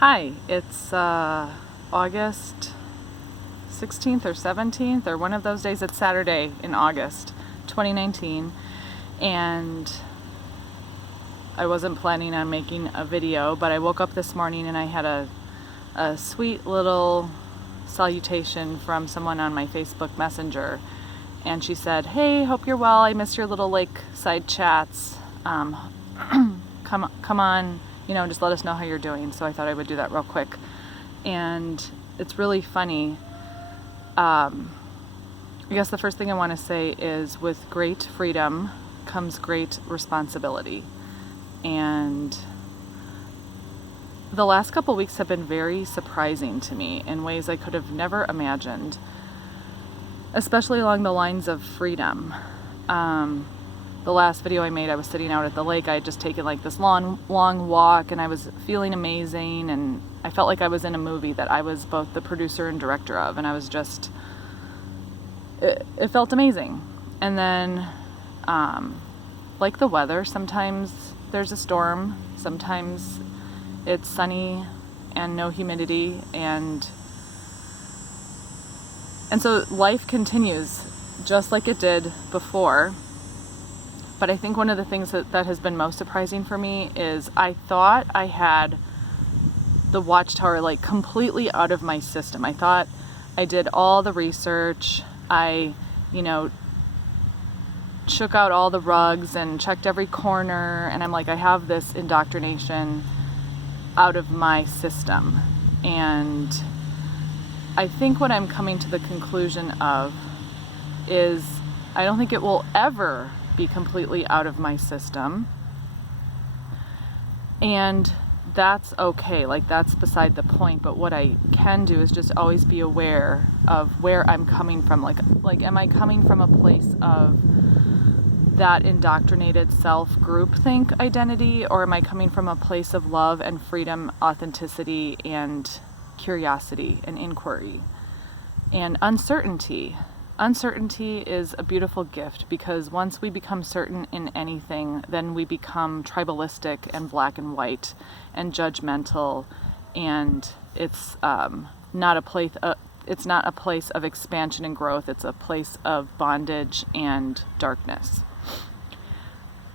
Hi, it's August 16th or 17th or one of those days. It's Saturday in August 2019, and I wasn't planning on making a video, but I woke up this morning and I had a sweet little salutation from someone on my Facebook Messenger, and she said, "Hey, hope you're well. I miss your little lakeside chats. Come on, just let us know how you're doing." So I thought I would do that real quick. And it's really funny. I guess the first thing I want to say is, with great freedom comes great responsibility. And the last couple weeks have been very surprising to me in ways I could have never imagined, especially along the lines of freedom. The last video I made, I was sitting out at the lake. I had just taken this long walk, and I was feeling amazing, and I felt like I was in a movie that I was both the producer and director of, and I was just, it felt amazing. And then, like the weather, sometimes there's a storm, sometimes it's sunny and no humidity, and so life continues just like it did before. But I think one of the things that has been most surprising for me is I thought I had the Watchtower completely out of my system. I thought I did all the research. I, shook out all the rugs and checked every corner, and I'm like, I have this indoctrination out of my system. And I think what I'm coming to the conclusion of is I don't think it will ever be completely out of my system, and that's okay. That's beside the point. But what I can do is just always be aware of where I'm coming from. Am I coming from a place of that indoctrinated self groupthink identity, or am I coming from a place of love and freedom, authenticity and curiosity and inquiry and uncertainty? Uncertainty is a beautiful gift, because once we become certain in anything, then we become tribalistic and black and white and judgmental, and it's not a place. It's not a place of expansion and growth. It's a place of bondage and darkness.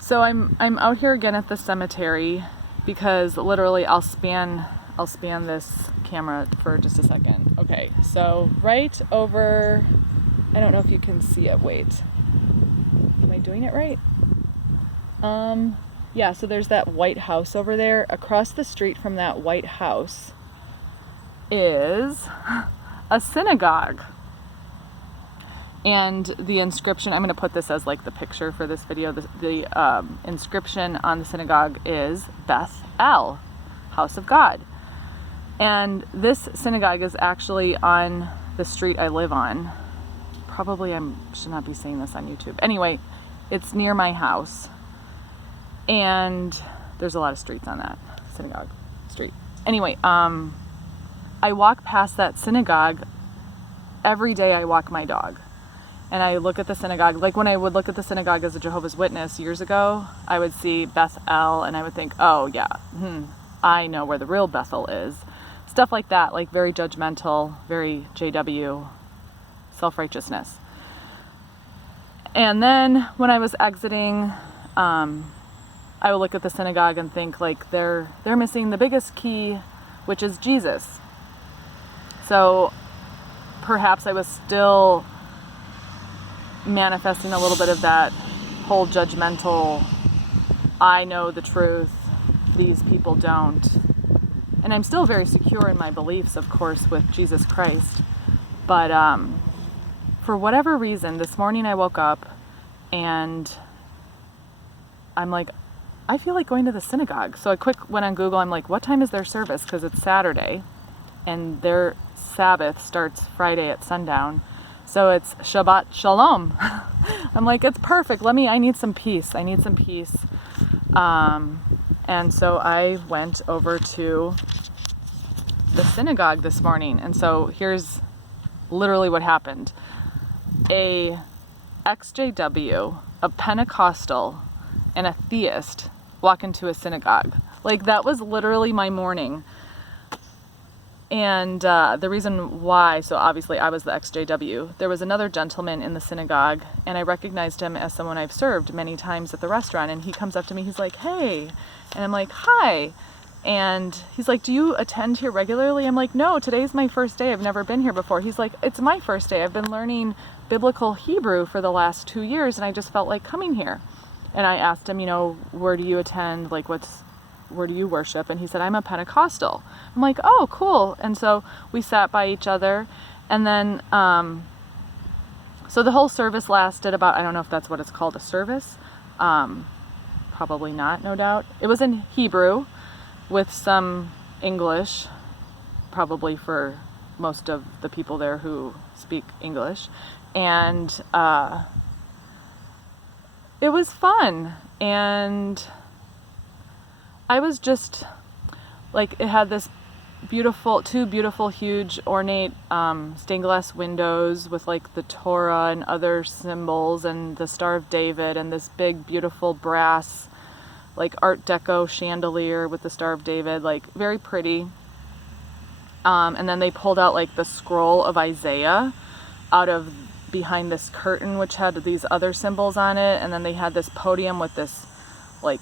So I'm out here again at the cemetery, because literally I'll span this camera for just a second. Okay, so right over. I don't know if you can see it. Wait. Am I doing it right? Yeah, so there's that white house over there. Across the street from that white house is a synagogue. And the inscription, I'm going to put this as the picture for this video. The inscription on the synagogue is Beth El, House of God. And this synagogue is actually on the street I live on. Probably I should not be saying this on YouTube. Anyway, it's near my house, and there's a lot of streets on that synagogue street. Anyway, I walk past that synagogue every day. I walk my dog, and I look at the synagogue. When I would look at the synagogue as a Jehovah's Witness years ago, I would see Beth El, and I would think, oh yeah, I know where the real Bethel is. Stuff like that, very judgmental, very JW. Self-righteousness. And then when I was exiting, I would look at the synagogue and think they're missing the biggest key, which is Jesus. So perhaps I was still manifesting a little bit of that whole judgmental, I know the truth, these people don't. And I'm still very secure in my beliefs, of course, with Jesus Christ. But for whatever reason, this morning I woke up and I'm I feel like going to the synagogue. So I quick went on Google. I'm what time is their service? Because it's Saturday and their Sabbath starts Friday at sundown. So it's Shabbat Shalom. I'm it's perfect. I need some peace. And so I went over to the synagogue this morning. And so here's literally what happened. A ExJW, a Pentecostal, and a theist walk into a synagogue. That was literally my morning. And the reason why, so obviously I was the ExJW. There was another gentleman in the synagogue, and I recognized him as someone I've served many times at the restaurant. And he comes up to me, he's like, "Hey," and I'm like, "Hi." And he's like, "Do you attend here regularly?" I'm like, "No, today's my first day. I've never been here before." He's like, "It's my first day. I've been learning biblical Hebrew for the last 2 years, and I just felt like coming here." And I asked him, "Where do you attend? Like, where do you worship?" And he said, "I'm a Pentecostal." I'm like, "Oh, cool." And so we sat by each other, and then so the whole service lasted about, I don't know if that's what it's called, a service, probably not, no doubt. It was in Hebrew with some English, probably for most of the people there who speak English, and it was fun. And I was just like, it had this two beautiful, huge, ornate stained glass windows with like the Torah and other symbols and the Star of David and this big, beautiful brass, like Art Deco chandelier with the Star of David, like very pretty. And then they pulled out like the scroll of Isaiah out of behind this curtain, which had these other symbols on it. And then they had this podium with this like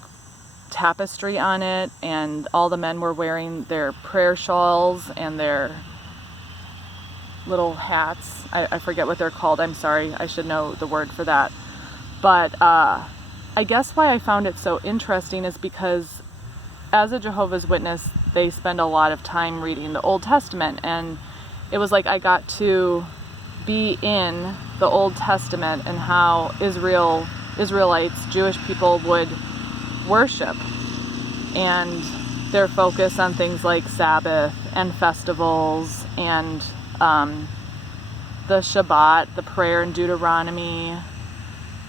tapestry on it, and all the men were wearing their prayer shawls and their little hats. I forget what they're called. I'm sorry. I should know the word for that. But I guess why I found it so interesting is because as a Jehovah's Witness, they spend a lot of time reading the Old Testament, and it was like I got to be in the Old Testament and how Israelites, Jewish people would worship, and their focus on things like Sabbath and festivals and the Shabbat, the prayer in Deuteronomy,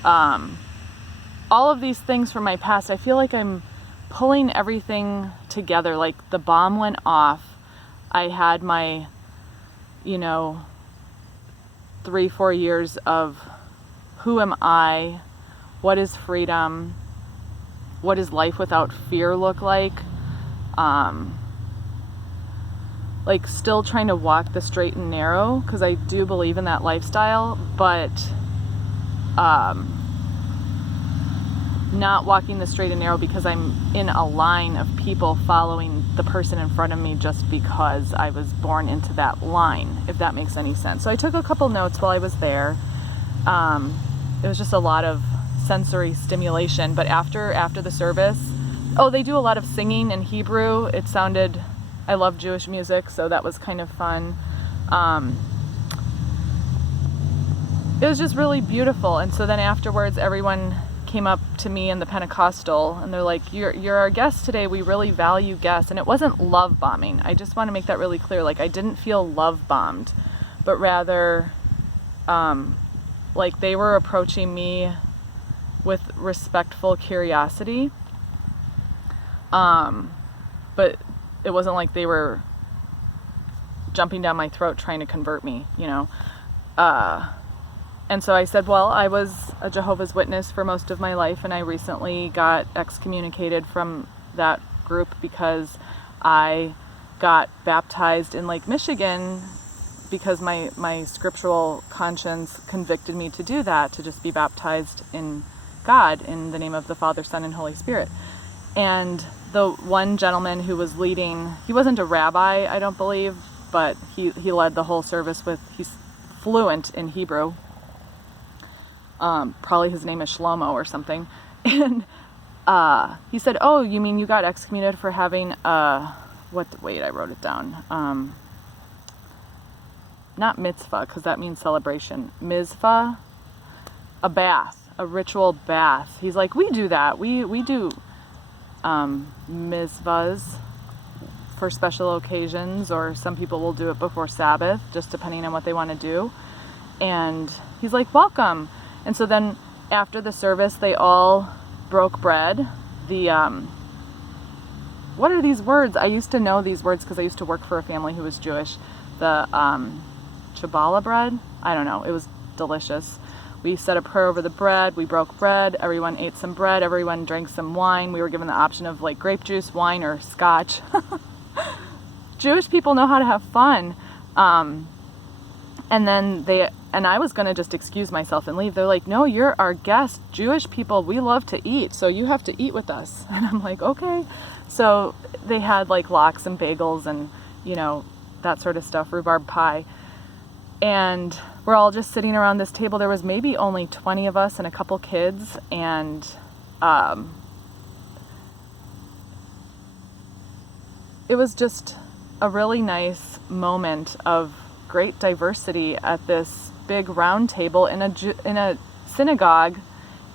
all of these things from my past. I feel like I'm pulling everything together. Like the bomb went off, I had my 3-4 years of who am I, what is freedom, what does life without fear look like? Like still trying to walk the straight and narrow, because I do believe in that lifestyle, but not walking the straight and narrow because I'm in a line of people following the person in front of me just because I was born into that line, if that makes any sense. So I took a couple notes while I was there. It was just a lot of sensory stimulation. But after the service, they do a lot of singing in Hebrew. It sounded, I love Jewish music, so that was kind of fun. It was just really beautiful. And so then afterwards, everyone came up to me in the Pentecostal, and they're like, you're our guest today. We really value guests. And it wasn't love bombing. I just want to make that really clear. Like, I didn't feel love bombed, but rather like they were approaching me with respectful curiosity. But it wasn't like they were jumping down my throat trying to convert me, And so I said, well, I was a Jehovah's Witness for most of my life, and I recently got excommunicated from that group because I got baptized in Lake Michigan because my scriptural conscience convicted me to do that, to just be baptized in God in the name of the Father, Son, and Holy Spirit. And the one gentleman who was leading, he wasn't a rabbi, I don't believe, but he led the whole service he's fluent in Hebrew. Probably his name is Shlomo or something. And he said, "Oh, you mean you got excommunicated for having wait, I wrote it down. Not mitzvah, because that means celebration. Mizvah, a bath, a ritual bath." He's like, "We do that. We do mizvahs for special occasions, or some people will do it before Sabbath, just depending on what they want to do." And he's like, "Welcome." And so then after the service, they all broke bread. What are these words? I used to know these words because I used to work for a family who was Jewish. The Chabala bread? I don't know. It was delicious. We said a prayer over the bread. We broke bread. Everyone ate some bread. Everyone drank some wine. We were given the option of like grape juice, wine, or scotch. Jewish people know how to have fun. And then I was going to just excuse myself and leave. They're like, no, you're our guest. Jewish people, we love to eat, so you have to eat with us. And I'm like, okay. So they had like lox and bagels and, you know, that sort of stuff, rhubarb pie. And we're all just sitting around this table. There was maybe only 20 of us and a couple kids. And it was just a really nice moment of great diversity at this big round table in a synagogue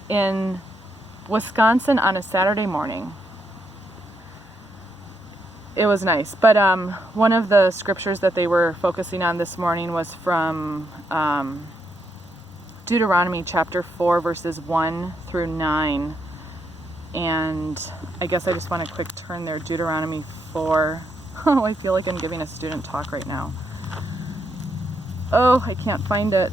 in Wisconsin on a Saturday morning. It was nice. But one of the scriptures that they were focusing on this morning was from Deuteronomy chapter 4, verses 1 through 9. And I guess I just want to quick turn there. Deuteronomy 4. Oh, I feel like I'm giving a student talk right now. Oh, I can't find it.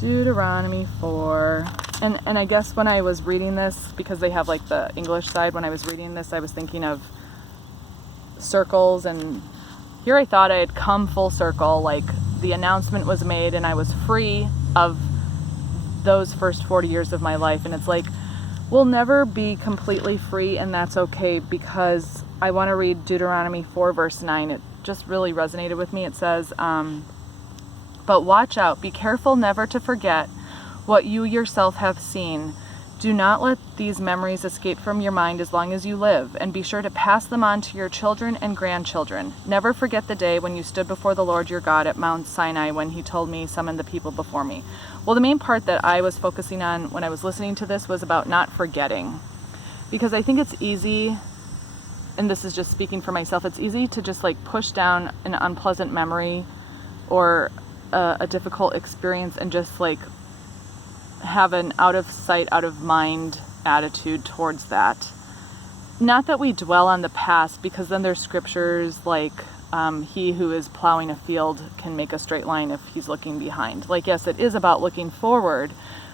Deuteronomy 4. And I guess when I was reading this, because they have like the English side, when I was reading this, I was thinking of circles, and here I thought I had come full circle, like the announcement was made and I was free of those first 40 years of my life. And it's like, we'll never be completely free, and that's okay, because I want to read Deuteronomy 4 verse 9. It just really resonated with me. It says, but watch out, be careful never to forget what you yourself have seen. Do not let these memories escape from your mind as long as you live, and be sure to pass them on to your children and grandchildren. Never forget the day when you stood before the Lord your God at Mount Sinai, when he told me, summon the people before me. Well, the main part that I was focusing on when I was listening to this was about not forgetting, because I think it's easy, and this is just speaking for myself, it's easy to just like push down an unpleasant memory or a difficult experience and just like have an out of sight, out of mind attitude towards that. Not that we dwell on the past, because then there's scriptures like he who is plowing a field can make a straight line if he's looking behind. Like, yes, it is about looking forward,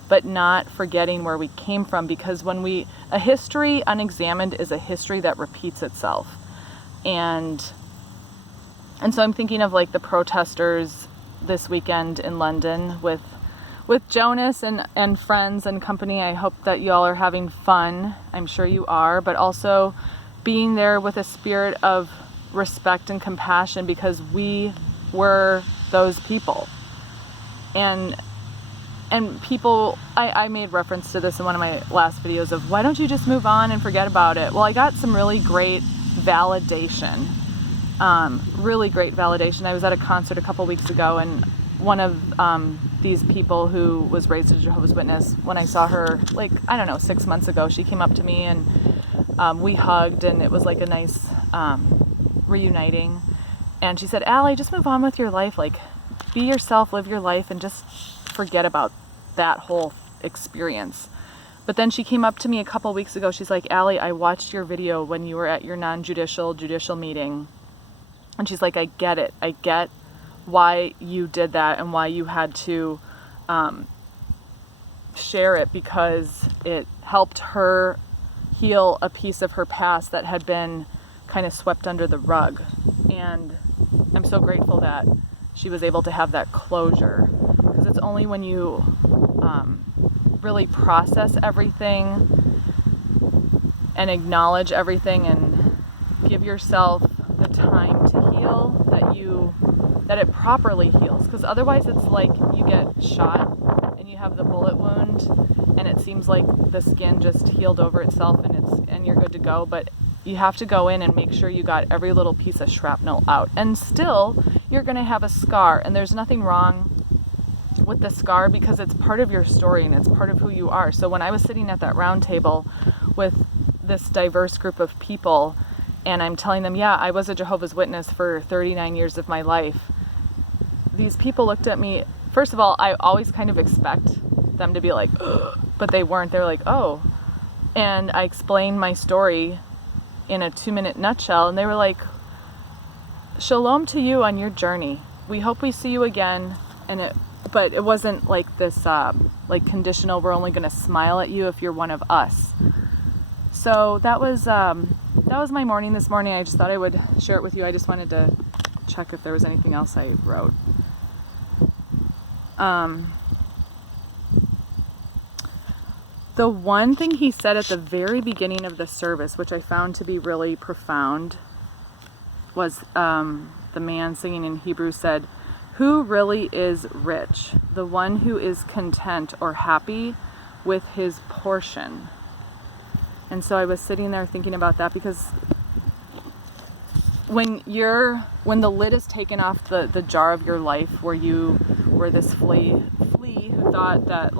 but not forgetting where we came from, because a history unexamined is a history that repeats itself. And so I'm thinking of like the protesters this weekend in London with Jonas and friends and company. I hope that y'all are having fun. I'm sure you are, but also being there with a spirit of respect and compassion, because we were those people. And people, I made reference to this in one of my last videos of, why don't you just move on and forget about it? Well, I got some really great validation. Really great validation. I was at a concert a couple weeks ago, and one of these people who was raised as a Jehovah's Witness, when I saw her, like, I don't know, 6 months ago, she came up to me and we hugged, and it was like a nice reuniting. And she said, Allie, just move on with your life. Like, be yourself, live your life, and just forget about that whole experience. But then she came up to me a couple weeks ago. She's like, Allie, I watched your video when you were at your judicial meeting. And she's like, I get it. I get why you did that and why you had to share it, because it helped her heal a piece of her past that had been kind of swept under the rug. And I'm so grateful that she was able to have that closure, because it's only when you really process everything and acknowledge everything and give yourself the time to heal that it properly heals. Because otherwise it's like you get shot and you have the bullet wound and it seems like the skin just healed over itself and you're good to go, but you have to go in and make sure you got every little piece of shrapnel out. And still, you're going to have a scar, and there's nothing wrong with the scar, because it's part of your story and it's part of who you are. So when I was sitting at that round table with this diverse group of people, and I'm telling them, yeah, I was a Jehovah's Witness for 39 years of my life, these people looked at me. First of all, I always kind of expect them to be like, ugh, but they weren't. They were like, oh. And I explained my story in a 2-minute nutshell, and they were like, shalom to you on your journey. We hope we see you again. But it wasn't like this, like conditional, we're only going to smile at you if you're one of us. So that was that was my morning this morning. I just thought I would share it with you. I just wanted to check if there was anything else I wrote. The one thing he said at the very beginning of the service, which I found to be really profound, was the man singing in Hebrew said, "Who really is rich? The one who is content or happy with his portion." And so I was sitting there thinking about that, because when the lid is taken off the jar of your life, where you were this flea who thought that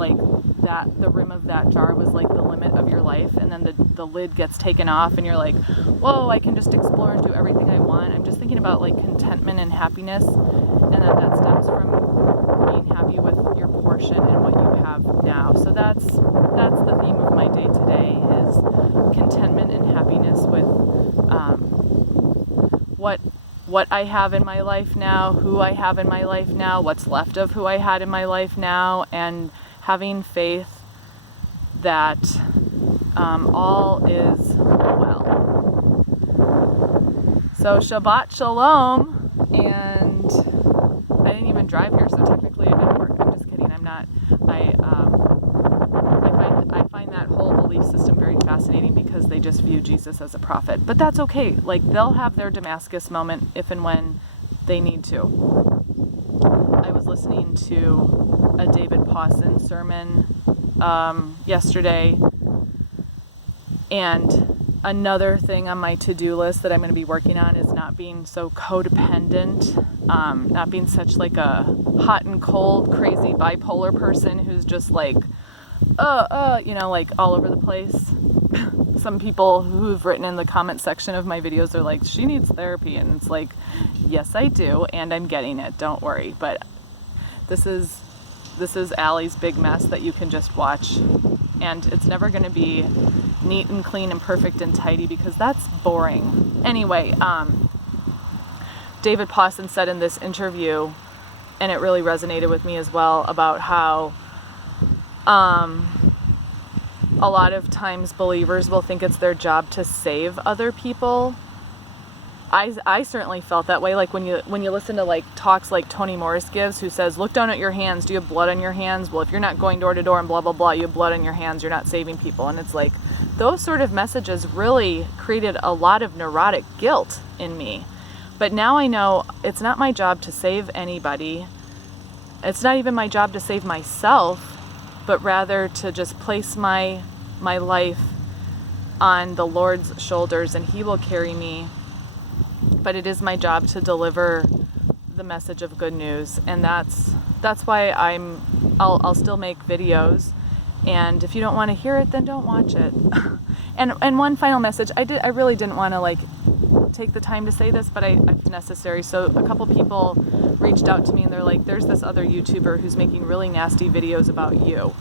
that the rim of that jar was like the limit of your life, and then the lid gets taken off and you're like, whoa, I can just explore and do everything I want. I'm just thinking about like contentment and happiness, and that stems from being happy with your portion and what you have now. So that's the theme of my day today, is contentment and happiness with what I have in my life now, who I have in my life now, what's left of who I had in my life now, and having faith that all is well. So Shabbat Shalom, and I didn't even drive here, so technically I didn't work. I'm just kidding. I'm not. I find that whole belief system very fascinating, because they just view Jesus as a prophet. But that's okay. Like, they'll have their Damascus moment if and when they need to. I was listening to a David Pawson sermon yesterday, and another thing on my to-do list that I'm going to be working on is not being so codependent, not being such like a hot and cold, crazy bipolar person who's just like, like all over the place. Some people who've written in the comment section of my videos are like, she needs therapy, and it's like, yes, I do, and I'm getting it, don't worry. But this is Allie's big mess that you can just watch, and it's never going to be neat and clean and perfect and tidy, because that's boring. Anyway, David Pawson said in this interview, and it really resonated with me as well, about how a lot of times believers will think it's their job to save other people. I certainly felt that way. Like when you listen to like talks like Toni Morris gives, who says, look down at your hands, do you have blood on your hands? Well, if you're not going door to door and blah blah blah, you have blood on your hands, you're not saving people. And it's like, those sort of messages really created a lot of neurotic guilt in me. But now I know it's not my job to save anybody. It's not even my job to save myself, but rather to just place my life on the Lord's shoulders, and He will carry me. But it is my job to deliver the message of good news, and that's why I'll still make videos. And if you don't want to hear it, then don't watch it. And one final message, I really didn't want to like take the time to say this, but it's necessary. So a couple people reached out to me, and they're like, there's this other YouTuber who's making really nasty videos about you.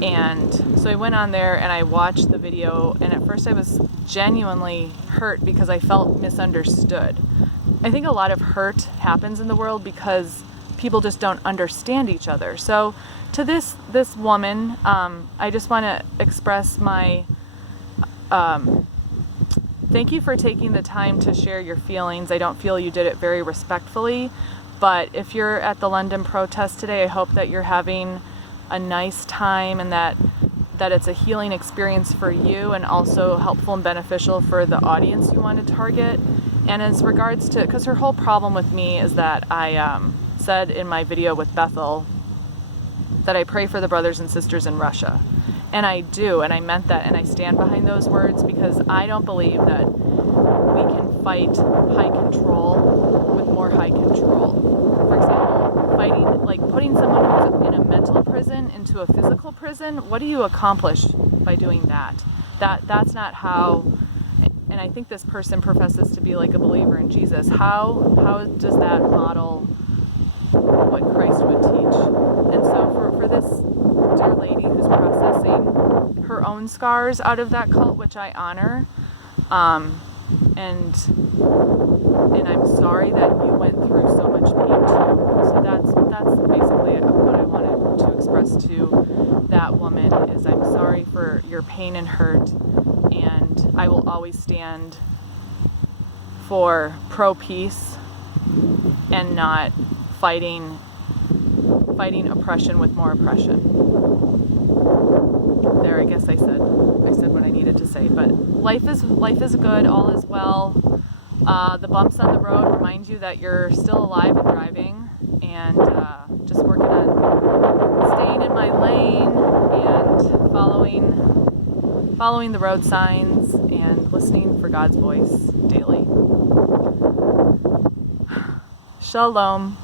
And so I went on there and I watched the video, and at first I was genuinely hurt because I felt misunderstood. I think a lot of hurt happens in the world because people just don't understand each other. So to this woman, I just want to express my thank you for taking the time to share your feelings. I don't feel you did it very respectfully, but if you're at the London protest today, I hope that you're having a nice time, and that it's a healing experience for you, and also helpful and beneficial for the audience you want to target. And as regards to, because her whole problem with me is that I said in my video with Bethel that I pray for the brothers and sisters in Russia. And I do, and I meant that, and I stand behind those words, because I don't believe that we can fight high control with more high control. For example, fighting, like putting someone who's in a mental prison into a physical prison, what do you accomplish by doing that? That's not how, and I think this person professes to be like a believer in Jesus. How does that model what Christ would teach? And so for this dear lady who's processing her own scars out of that cult, which I honor, and I'm sorry that you went through so much pain too. So that's basically what I wanted to express to that woman, is I'm sorry for your pain and hurt, and I will always stand for pro-peace and not fighting oppression with more oppression. There, I guess I said what I needed to say. But life is good, all is well. The bumps on the road remind you that you're still alive and driving, and just working on staying in my lane and following the road signs and listening for God's voice daily. Shalom.